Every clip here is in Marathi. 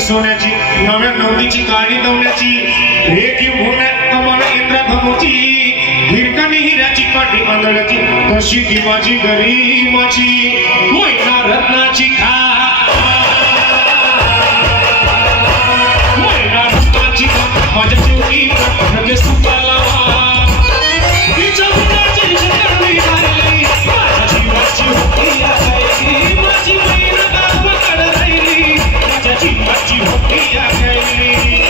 सोन्याची नव्या नवरीची गाडी दवण्याची रेखी भुवण्यात कमल इंद्रधनुची हिरकणी हिऱ्याची काठी आंधळ्याची कशी की माझी गरीबाची मैना रत्नाची खा मैना रत्नाची माझ्या शेवटी रंगे सुपाला तिच्या मुलाची शिकरणी राहिली माझ्या जीवाची होती आकाई माझी मैना गावाकडे राहिली माझ्या जीवाची होती आकाई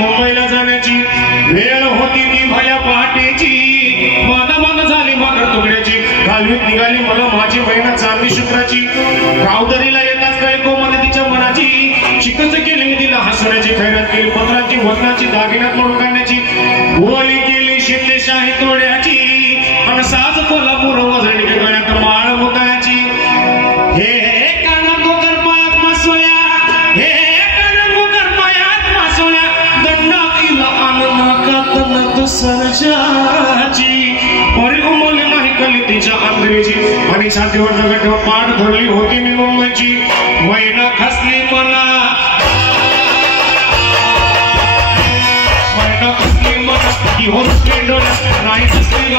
मुंबईला जाण्याची वेळ होती ती भल्या पहाटेची मन झाली मगर तुकड्याची घालवीत निघाली मला माझी बहीण चांदी शुक्राची गावदरीला येताच काय कोमल तिच्या मनाची चिकन केली मी तिला हसण्याची खैरात केली पत्राची वजनाची दागिन्यात मोडून काढण्याची बोली केली शिंदेशाही तोड्याची आणि साज कोल्हापूर वजणी गळ्यात माळ मुकाची हे काना गोकर पायात मासोया हे सरजाची परी उमलली नाही कली तिच्या अंतरेची आणि छातीवर दगड पाठ धरली होती मी मुंबईची मैना खसली मना मैना खसली मना ती होती डोळ्यात नाही खसली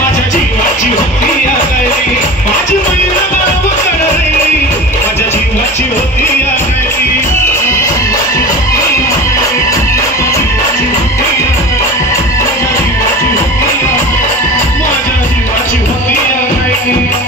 माझ्या जीवाची होती आकाई माझी मैना गावाकडे राहिली माझ्या जीवाची होती आकाई Thank you.